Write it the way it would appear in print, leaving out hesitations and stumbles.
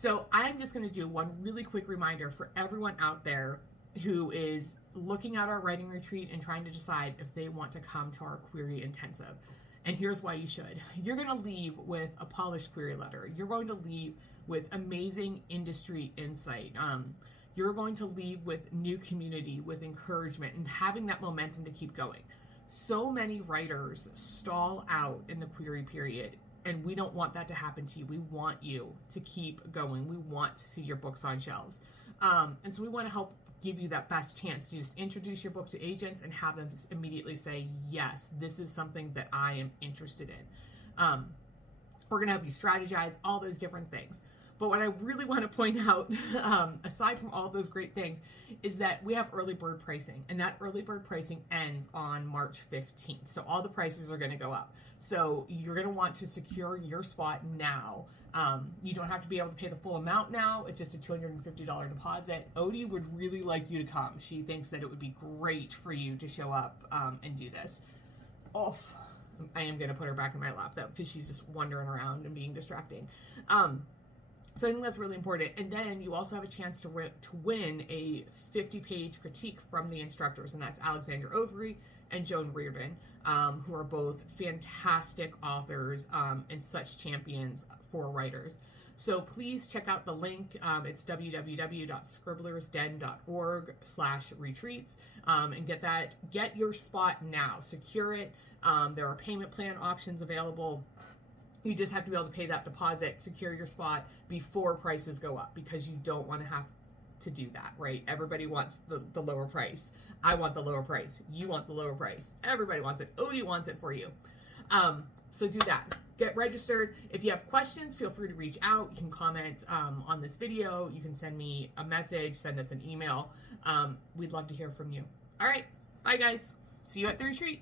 So I'm just going to do one really quick reminder for everyone out there who is looking at our writing retreat and trying to decide if they want to come to our query intensive. And here's why you should. You're going to leave with a polished query letter. You're going to leave with amazing industry insight. You're going to leave with new community, with encouragement, and having that momentum to keep going. So many writers stall out in the query period, and we don't want that to happen to you. We want you to keep going. We want to see your books on shelves. And so we want to help give you that best chance to just introduce your book to agents and have them immediately say, yes, this is something that I am interested in. We're going to help you strategize, all those different things. But what I really want to point out, aside from all of those great things, is that we have early bird pricing, and that early bird pricing ends on March 15th. So all the prices are going to go up. So you're going to want to secure your spot now. You don't have to be able to pay the full amount now. It's just a $250 deposit. Odie would really like you to come. She thinks that it would be great for you to show up and do this. I am going to put her back in my lap, though, because she's just wandering around and being distracting. So I think that's really important. And then you also have a chance to win a 50-page critique from the instructors, and that's Alexander Overy and Joan Reardon, who are both fantastic authors and such champions for writers. So please check out the link. It's www.scribblersden.org/retreats and get your spot now. Secure it. There are payment plan options available. You just have to be able to pay that deposit, secure your spot before prices go up, because you don't want to have to do that, right? Everybody wants the lower price. I want the lower price. You want the lower price. Everybody wants it. Odie wants it for you. So do that. Get registered. If you have questions, feel free to reach out. You can comment on this video. You can send me a message, send us an email. We'd love to hear from you. All right. Bye, guys. See you at the retreat.